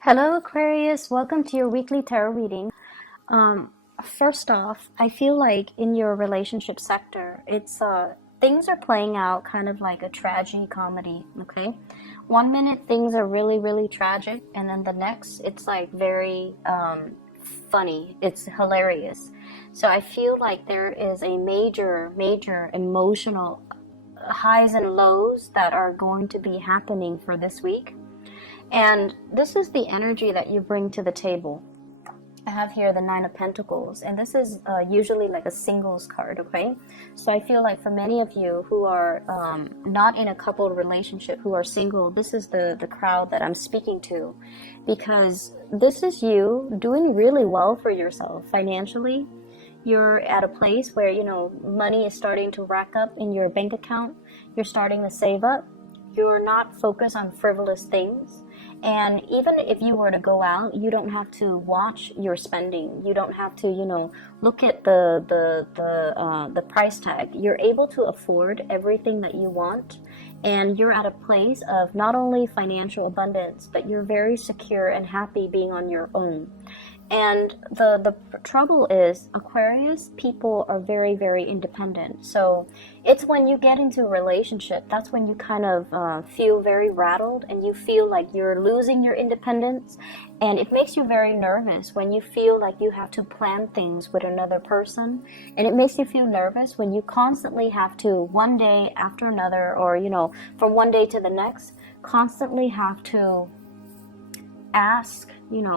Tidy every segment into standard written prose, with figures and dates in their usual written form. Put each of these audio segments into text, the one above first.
Hello, Aquarius. Welcome to your weekly tarot reading. Um, First off, I feel like in your relationship sector, it's things are playing out kind of like a tragedy comedy. Okay, one minute things are really, really tragic, and then the next it's like very funny. It's hilarious. So I feel like there is a major, major emotional highs and lows that are going to be happening for this week. And this is the energy that you bring to the table. I have here the Nine of Pentacles, and this is usually like a singles card, okay? So I feel like for many of you who are not in a coupled relationship, who are single, this is the crowd that I'm speaking to, because this is you doing really well for yourself financially. You're at a place where, money is starting to rack up in your bank account. You're starting to save up. You're not focused on frivolous things. And even if you were to go out, you don't have to watch your spending. You don't have to, look at the price tag. You're able to afford everything that you want, and you're at a place of not only financial abundance, but you're very secure and happy being on your own. And the trouble is, Aquarius people are very, very independent. So it's when you get into a relationship, that's when you kind of feel very rattled, and you feel like you're losing your independence. And it makes you very nervous when you feel like you have to plan things with another person. And it makes you feel nervous when you constantly have to, one day after another, or, from one day to the next, constantly have to ask,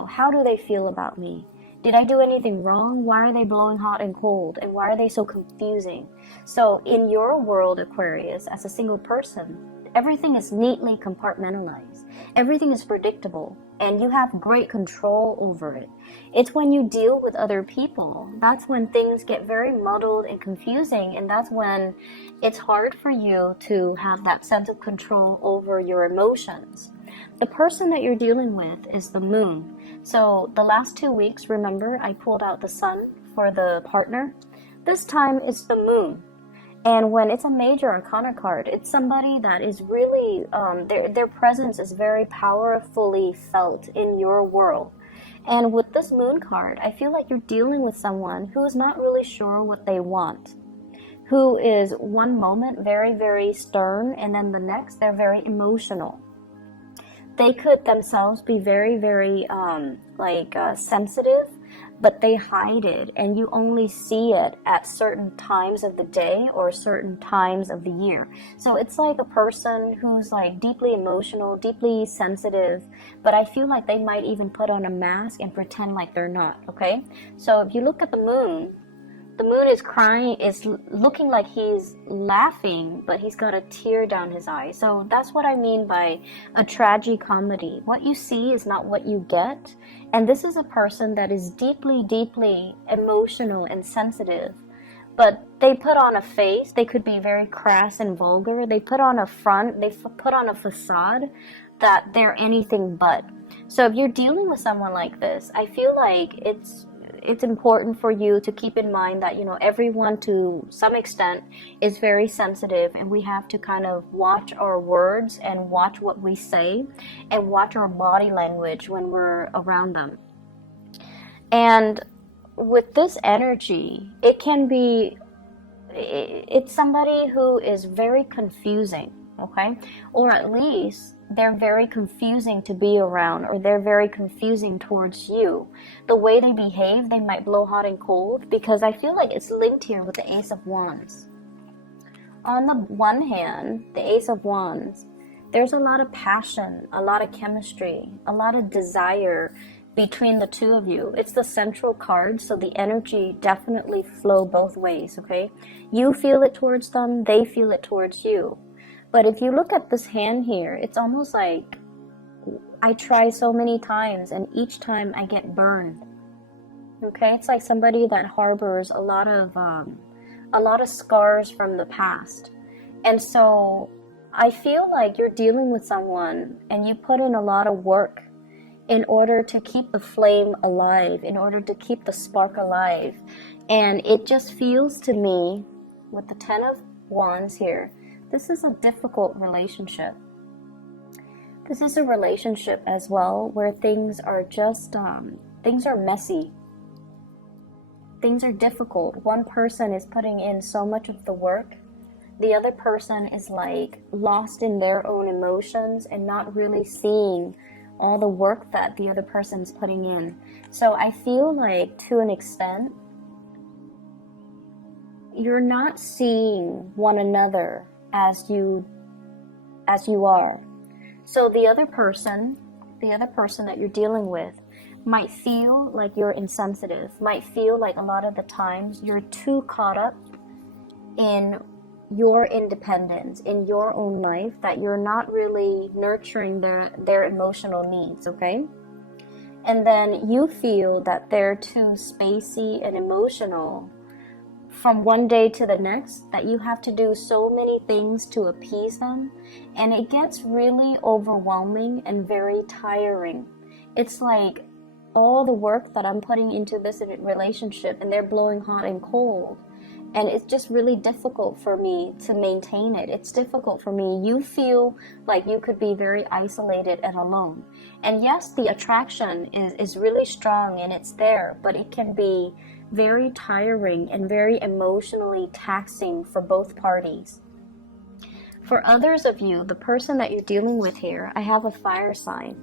how do they feel about me? Did I do anything wrong? Why are they blowing hot and cold? And why are they so confusing? So in your world, Aquarius, as a single person, everything is neatly compartmentalized. Everything is predictable, and you have great control over it. It's when you deal with other people, that's when things get very muddled and confusing, and that's when it's hard for you to have that sense of control over your emotions. The person that you're dealing with is the moon. So the last 2 weeks, remember, I pulled out the sun for the partner. This time it's the moon. And when it's a major arcana card, it's somebody that is really, their presence is very powerfully felt in your world. And with this moon card, I feel like you're dealing with someone who is not really sure what they want, who is one moment very, very stern, and then the next they're very emotional. They could themselves be very, very sensitive, but they hide it, and you only see it at certain times of the day or certain times of the year. So it's like a person who's like deeply emotional, deeply sensitive, but I feel like they might even put on a mask and pretend like they're not, okay? So if you look at the moon is crying, is looking like he's laughing, but he's got a tear down his eye. So that's what I mean by a tragicomedy. What you see is not what you get. And this is a person that is deeply, deeply emotional and sensitive. But they put on a face. They could be very crass and vulgar. They put on a front. They put on a facade that they're anything but. So if you're dealing with someone like this, I feel like it's important for you to keep in mind that, everyone to some extent is very sensitive, and we have to kind of watch our words and watch what we say and watch our body language when we're around them. And with this energy, it's somebody who is very confusing, okay? Or at least they're very confusing to be around, or they're very confusing towards you. The way they behave, they might blow hot and cold, because I feel like it's linked here with the Ace of Wands. On the one hand, the Ace of Wands, there's a lot of passion, a lot of chemistry, a lot of desire between the two of you. It's the central card, so the energy definitely flow both ways, okay? You feel it towards them, they feel it towards you. But if you look at this hand here, it's almost like I try so many times, and each time I get burned. Okay, it's like somebody that harbors a lot of scars from the past. And so I feel like you're dealing with someone, and you put in a lot of work in order to keep the flame alive, in order to keep the spark alive. And it just feels to me, with the Ten of Wands here, this is a difficult relationship. This is a relationship as well where things are just, things are messy. Things are difficult. One person is putting in so much of the work. The other person is like lost in their own emotions and not really seeing all the work that the other person's putting in. So I feel like to an extent, you're not seeing one another as you are. So the other person that you're dealing with might feel like you're insensitive, might feel like a lot of the times you're too caught up in your independence, in your own life, that you're not really nurturing their emotional needs, okay? And then you feel that they're too spacey and emotional from one day to the next, that you have to do so many things to appease them, and it gets really overwhelming and very tiring. It's like all the work that I'm putting into this relationship and they're blowing hot and cold, and it's just really difficult for me to maintain it. It's difficult for me. You feel like you could be very isolated and alone. And yes, the attraction is really strong and it's there, but it can be very tiring and very emotionally taxing for both parties. For others of you, the person that you're dealing with here, I have a fire sign.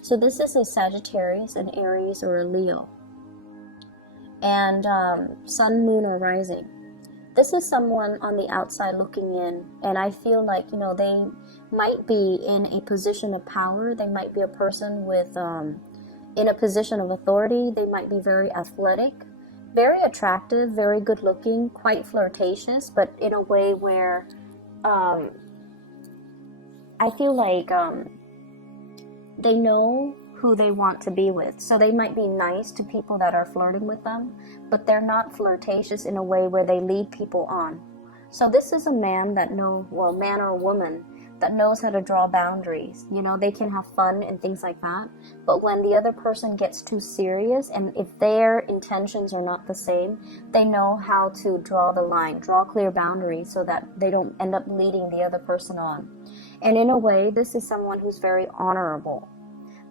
So this is a Sagittarius, an Aries, or a Leo. And sun, moon, or rising. This is someone on the outside looking in, and I feel like, they might be in a position of power. They might be a person with in a position of authority. They might be very athletic, very attractive, very good looking, quite flirtatious, but in a way where I feel like they know who they want to be with. So they might be nice to people that are flirting with them, but they're not flirtatious in a way where they lead people on. So this is a man man or a woman that knows how to draw boundaries. They can have fun and things like that, but when the other person gets too serious, and if their intentions are not the same, they know how to draw the line, draw clear boundaries so that they don't end up leading the other person on. And in a way, this is someone who's very honorable.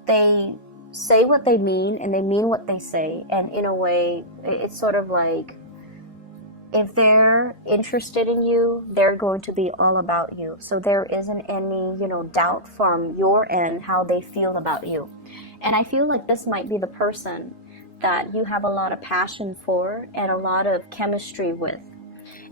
They say what they mean and they mean what they say, and in a way, it's sort of like, if they're interested in you, they're going to be all about you. So there isn't any, doubt from your end how they feel about you. And I feel like this might be the person that you have a lot of passion for and a lot of chemistry with.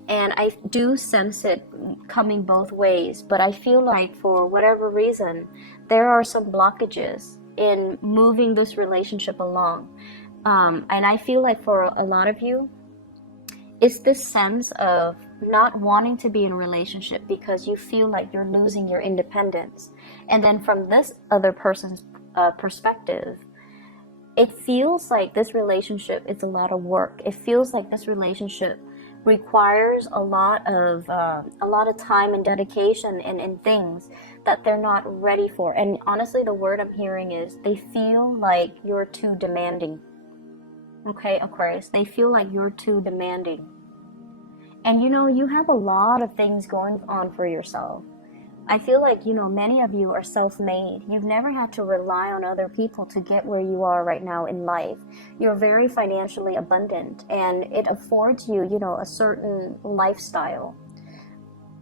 And I do sense it coming both ways, but I feel like for whatever reason, there are some blockages in moving this relationship along. And I feel like for a lot of you, it's this sense of not wanting to be in a relationship because you feel like you're losing your independence. And then from this other person's perspective, it feels like this relationship is a lot of work. It feels like this relationship requires a lot of time and dedication and things that they're not ready for. And honestly, the word I'm hearing is they feel like you're too demanding. Okay, Aquarius, they feel like you're too demanding. And you have a lot of things going on for yourself. I feel like, many of you are self-made. You've never had to rely on other people to get where you are right now in life. You're very financially abundant, and it affords you, a certain lifestyle.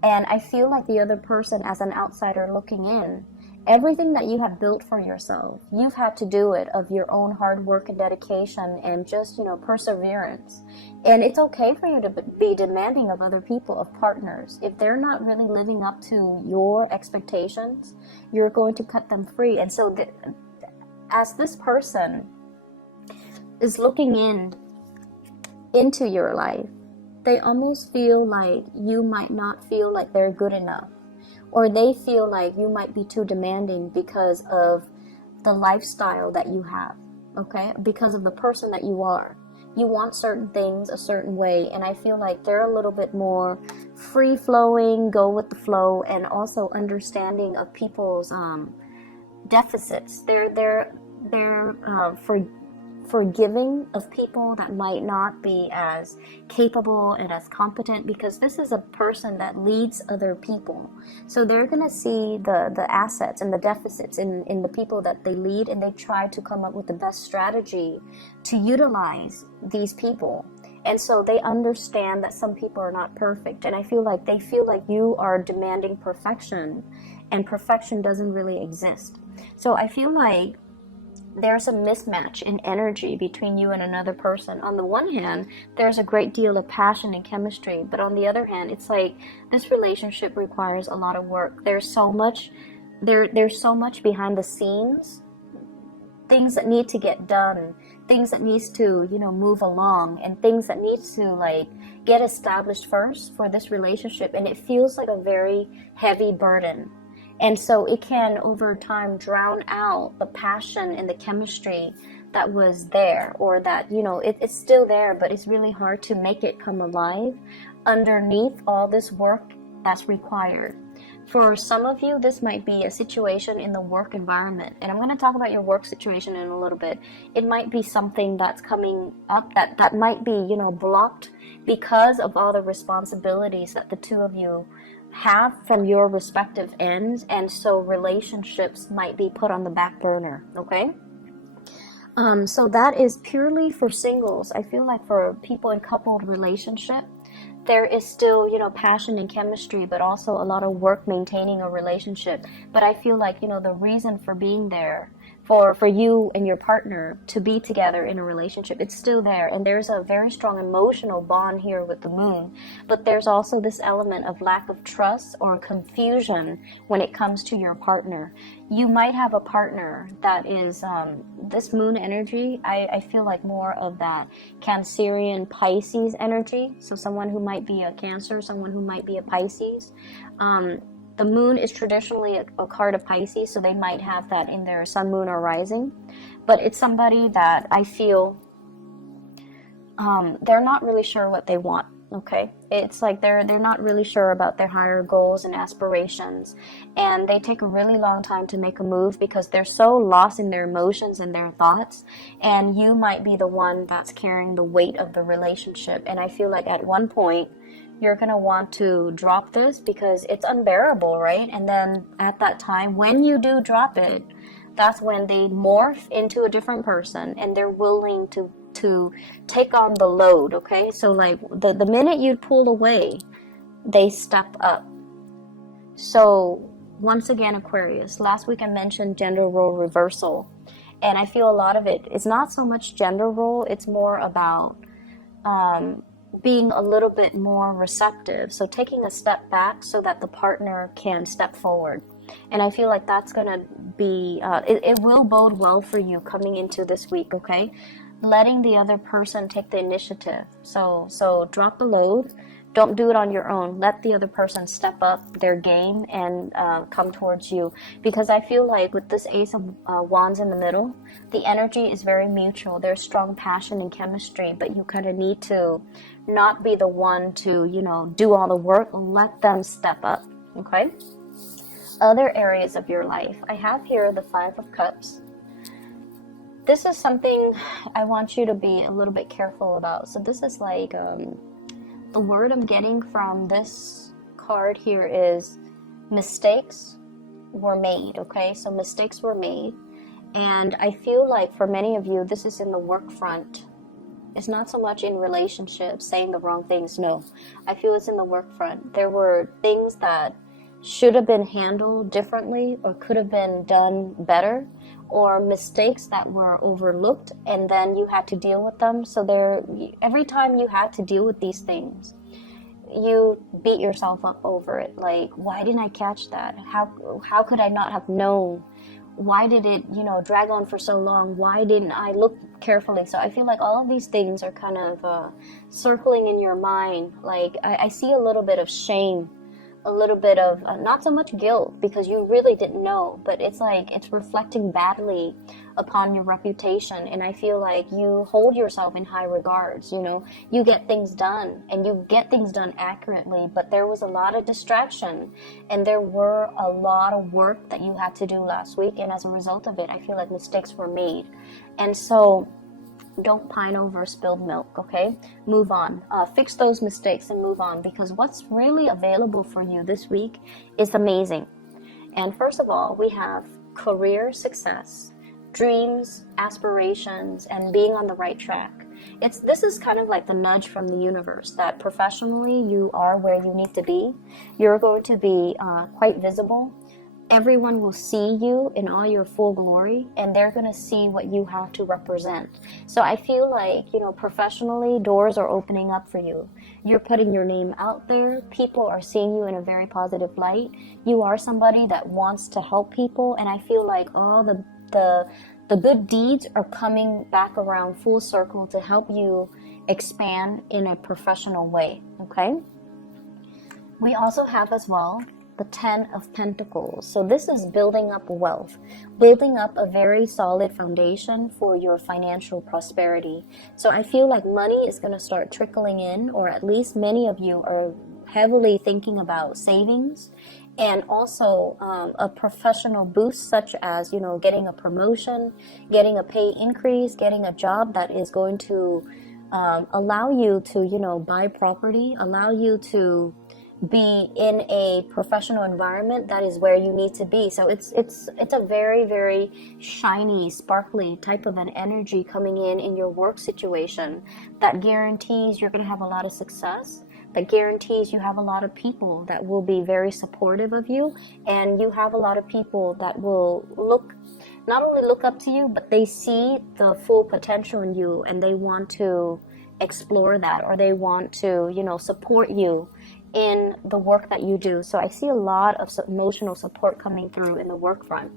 And I feel like the other person, as an outsider looking in, everything that you have built for yourself, you've had to do it of your own hard work and dedication and just, perseverance. And it's okay for you to be demanding of other people, of partners. If they're not really living up to your expectations, you're going to cut them free. And so as this person is looking into your life, they almost feel like you might not feel like they're good enough. Or they feel like you might be too demanding because of the lifestyle that you have, okay? Because of the person that you are. You want certain things a certain way, and I feel like they're a little bit more free-flowing, go with the flow, and also understanding of people's deficits. They're forgiving of people that might not be as capable and as competent, because this is a person that leads other people. So they're going to see the assets and the deficits in the people that they lead, and they try to come up with the best strategy to utilize these people. And so they understand that some people are not perfect. And I feel like they feel like you are demanding perfection, and perfection doesn't really exist. So I feel like there's a mismatch in energy between you and another person. On the one hand, there's a great deal of passion and chemistry, but on the other hand, it's like this relationship requires a lot of work. There's so much behind the scenes, things that need to get done, things that needs to, move along, and things that needs to like get established first for this relationship. And it feels like a very heavy burden. And so it can, over time, drown out the passion and the chemistry that was there, or that, it's still there, but it's really hard to make it come alive underneath all this work that's required. For some of you, this might be a situation in the work environment. And I'm going to talk about your work situation in a little bit. It might be something that's coming up that might be, blocked because of all the responsibilities that the two of you have from your respective ends, and so relationships might be put on the back burner. Okay, so that is purely for singles. I feel like for people in coupled relationship, there is still, passion and chemistry, but also a lot of work maintaining a relationship. But I feel like, the reason for being there, for you and your partner to be together in a relationship, it's still there. And there's a very strong emotional bond here with the moon. But there's also this element of lack of trust or confusion when it comes to your partner. You might have a partner that is, this moon energy, I feel like more of that Cancerian Pisces energy. So someone who might be a Cancer, someone who might be a Pisces. The moon is traditionally a card of Pisces, so they might have that in their sun, moon, or rising. But it's somebody that I feel they're not really sure what they want. Okay, it's like they're not really sure about their higher goals and aspirations, and they take a really long time to make a move because they're so lost in their emotions and their thoughts. And you might be the one that's carrying the weight of the relationship. And I feel like at one point you're going to want to drop this because it's unbearable, right? And then at that time, when you do drop it, that's when they morph into a different person, and they're willing to take on the load. Okay, so like the minute you pull away, they step up. So once again, Aquarius, last week I mentioned gender role reversal, and I feel a lot of it is not so much gender role, it's more about being a little bit more receptive. So taking a step back so that the partner can step forward. And I feel like that's going to be, it will bode well for you coming into this week, okay? Letting the other person take the initiative. So drop the load. Don't do it on your own. Let the other person step up their game and come towards you. Because I feel like with this Ace of Wands in the middle, the energy is very mutual. There's strong passion and chemistry, but you kind of need to not be the one to, do all the work. Let them step up, okay? Other areas of your life. I have here the Five of Cups. This is something I want you to be a little bit careful about. So this is like, the word I'm getting from this card here is mistakes were made, okay? So mistakes were made. And I feel like for many of you, this is in the work front. It's not so much in relationships, saying the wrong things, no. I feel it's in the work front. There were things that should have been handled differently or could have been done better, or mistakes that were overlooked and then you had to deal with them. So every time you had to deal with these things, you beat yourself up over it. Like, why didn't I catch that? How could I not have known? Why did it, drag on for so long? Why didn't I look carefully? So I feel like all of these things are kind of circling in your mind. Like, I see a little bit of shame, a little bit of not so much guilt because you really didn't know, but it's like it's reflecting badly upon your reputation. And I feel like you hold yourself in high regards. You get things done and you get things done accurately, but there was a lot of distraction and there were a lot of work that you had to do last week, and as a result of it, I feel like mistakes were made. And so don't pine over spilled milk, okay? Move on. Fix those mistakes and move on, because what's really available for you this week is amazing. And first of all, we have career success, dreams, aspirations, and being on the right track. This is kind of like the nudge from the universe that professionally you are where you need to be. You're going to be quite visible. Everyone will see you in all your full glory, and they're going to see what you have to represent. So I feel like, professionally, doors are opening up for you. You're putting your name out there. People are seeing you in a very positive light. You are somebody that wants to help people, and I feel like all the good deeds are coming back around full circle to help you expand in a professional way, okay? We also have as well the 10 of Pentacles. So this is building up wealth, building up a very solid foundation for your financial prosperity. So I feel like money is going to start trickling in, or at least many of you are heavily thinking about savings, and also a professional boost, such as, getting a promotion, getting a pay increase, getting a job that is going to allow you to, buy property, allow you to be in a professional environment that is where you need to be. So it's a very, very shiny, sparkly type of an energy coming in your work situation that guarantees you're going to have a lot of success, that guarantees you have a lot of people that will be very supportive of you, and you have a lot of people that will not only look up to you, but they see the full potential in you, and they want to explore that, or they want to, support you in the work that you do. So I see a lot of emotional support coming through in the work front.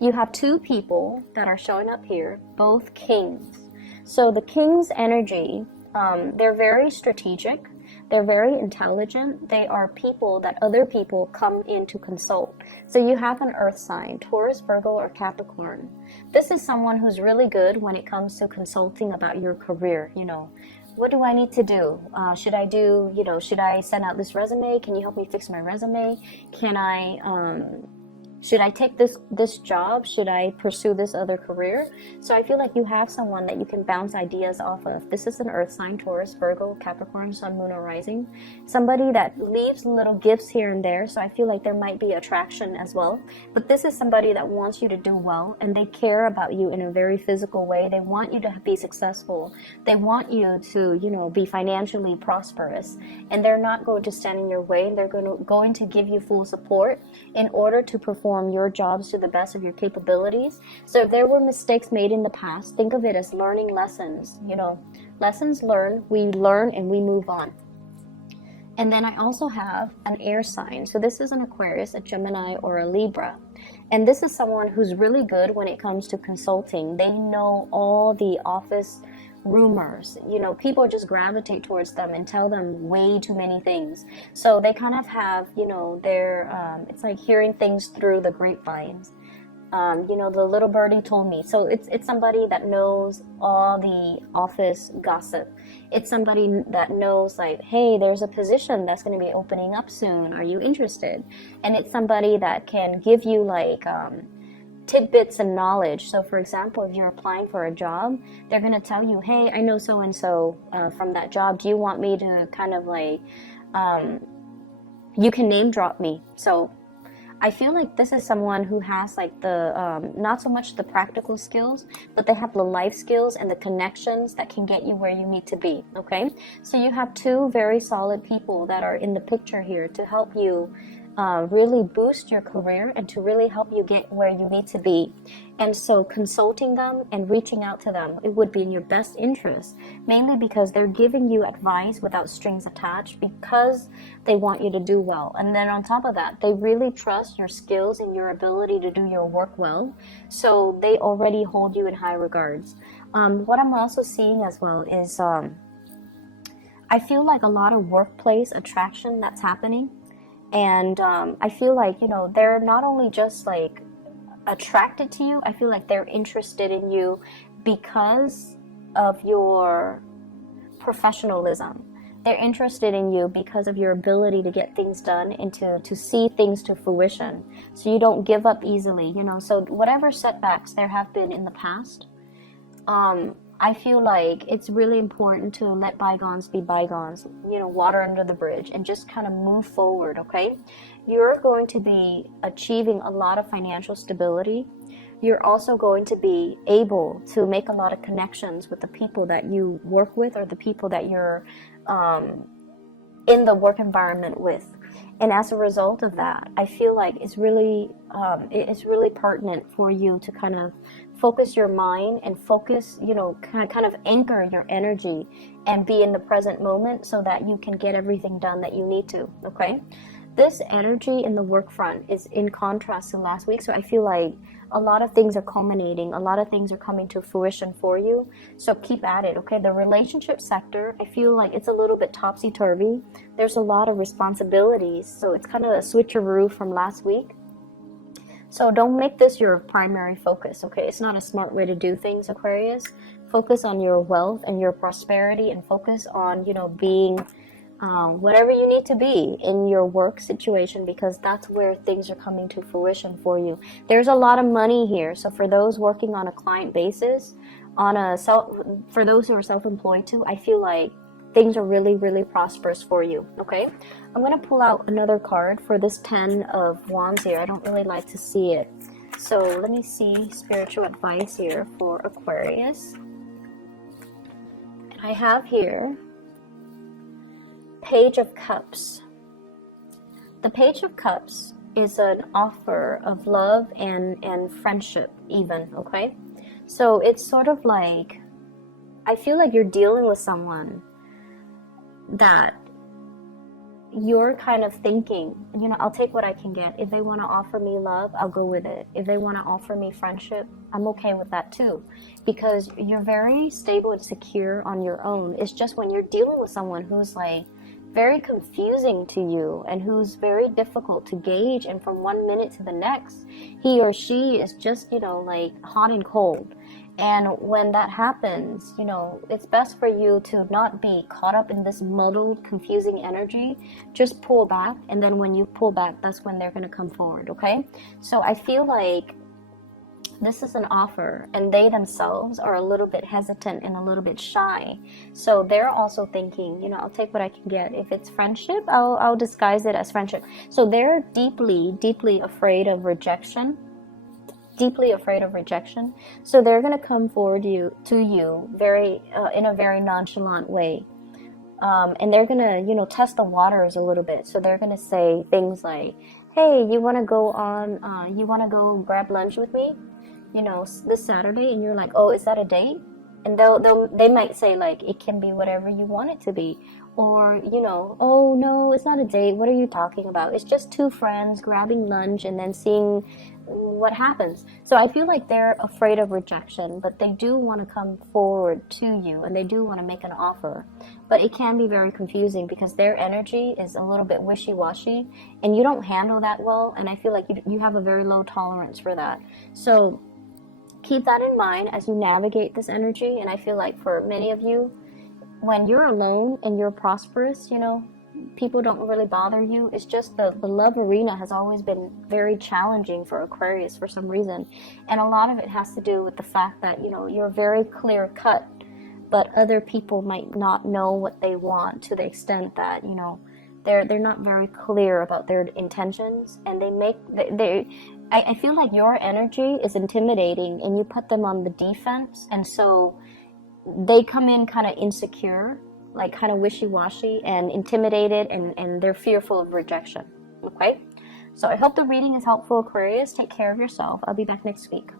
You have two people that are showing up here, both kings. So the king's energy, they're very strategic. They're very intelligent. They are people that other people come in to consult. So you have an earth sign, Taurus, Virgo, or Capricorn. This is someone who's really good when it comes to consulting about your career. What do I need to do? Should I send out this resume? Can you help me fix my resume? Should I take this job? Should I pursue this other career? So I feel like you have someone that you can bounce ideas off of. This is an earth sign, Taurus, Virgo, Capricorn, Sun, Moon, or Rising. Somebody that leaves little gifts here and there. So I feel like there might be attraction as well. But this is somebody that wants you to do well, and they care about you in a very physical way. They want you to be successful. They want you to, be financially prosperous. And they're not going to stand in your way. They're going to give you full support in order to perform your jobs to the best of your capabilities. So if there were mistakes made in the past, think of it as learning lessons. Lessons learned, we learn and we move on. And then I also have an air sign. So this is an Aquarius, a Gemini, or a Libra. And this is someone who's really good when it comes to consulting. They know all the office rumors. People just gravitate towards them and tell them way too many things. So they kind of have, their, it's like hearing things through the grapevines. The little birdie told me. So it's somebody that knows all the office gossip. It's somebody that knows, like, hey, there's a position that's going to be opening up soon. Are you interested? And it's somebody that can give you like tidbits and knowledge. So for example, if you're applying for a job, they're going to tell you, hey, I know so-and-so from that job. Do you want me to kind of like, you can name drop me. So I feel like this is someone who has like the, not so much the practical skills, but they have the life skills and the connections that can get you where you need to be, okay? So you have two very solid people that are in the picture here to help you really boost your career and to really help you get where you need to be. And so consulting them and reaching out to them, it would be in your best interest, mainly because they're giving you advice without strings attached, because they want you to do well. And then on top of that, they really trust your skills and your ability to do your work well. So they already hold you in high regards. What I'm also seeing as well is I feel like a lot of workplace attraction that's happening. And I feel like, they're not only just like attracted to you, I feel like they're interested in you because of your professionalism. They're interested in you because of your ability to get things done and to see things to fruition. So you don't give up easily, So whatever setbacks there have been in the past, I feel like it's really important to let bygones be bygones, you know, water under the bridge, and just kind of move forward, okay? You're going to be achieving a lot of financial stability. You're also going to be able to make a lot of connections with the people that you work with, or the people that you're in the work environment with. And as a result of that, I feel like it's really pertinent for you to kind of focus your mind and focus, you know, kind of anchor your energy and be in the present moment so that you can get everything done that you need to, okay? This energy in the work front is in contrast to last week, so I feel like a lot of things are culminating, a lot of things are coming to fruition for you, so keep at it, okay? The relationship sector, I feel like it's a little bit topsy-turvy. There's a lot of responsibilities, so it's kind of a switcheroo from last week. So don't make this your primary focus, okay? It's not a smart way to do things, Aquarius. Focus on your wealth and your prosperity, and focus on, you know, being whatever you need to be in your work situation, because that's where things are coming to fruition for you. There's a lot of money here, so for those working on a client basis, for those who are self-employed too, I feel like things are really, really prosperous for you, okay? I'm going to pull out another card for this 10 of Wands here. I don't really like to see it. So let me see spiritual advice here for Aquarius. I have here Page of Cups. The Page of Cups is an offer of love and friendship even, okay? So it's sort of like, I feel like you're dealing with someone that you're kind of thinking, you know, I'll take what I can get. If they want to offer me love, I'll go with it. If they want to offer me friendship, I'm okay with that too, because you're very stable and secure on your own. It's just when you're dealing with someone who's like very confusing to you and who's very difficult to gauge, and from one minute to the next, he or she is just, you know, like hot and cold. And when that happens, you know, it's best for you to not be caught up in this muddled, confusing energy. Just pull back, and then when you pull back, that's when they're going to come forward, okay? So I feel like this is an offer, and they themselves are a little bit hesitant and a little bit shy. So they're also thinking, you know, I'll take what I can get. If it's friendship, I'll disguise it as friendship. So they're deeply, deeply afraid of rejection. Deeply afraid of rejection. So they're going to come forward to you very in a very nonchalant way. And they're going to, you know, test the waters a little bit. So they're going to say things like, hey, you want to go grab lunch with me, you know, this Saturday? And you're like, oh, is that a date? And they might say, like, it can be whatever you want it to be. Or, you know, oh, no, it's not a date. What are you talking about? It's just two friends grabbing lunch and then seeing what happens. So I feel like they're afraid of rejection, but they do want to come forward to you, and they do want to make an offer. But it can be very confusing because their energy is a little bit wishy-washy, and you don't handle that well, and I feel like you have a very low tolerance for that. So keep that in mind as you navigate this energy. And I feel like for many of you, when you're alone and you're prosperous, you know, people don't really bother you. It's just the love arena has always been very challenging for Aquarius for some reason. And a lot of it has to do with the fact that, you know, you're very clear cut, but other people might not know what they want to the extent that, you know, they're not very clear about their intentions, and I feel like your energy is intimidating and you put them on the defense, and so they come in kind of insecure, like kind of wishy-washy and intimidated, and they're fearful of rejection, okay? So I hope the reading is helpful, Aquarius. Take care of yourself. I'll be back next week.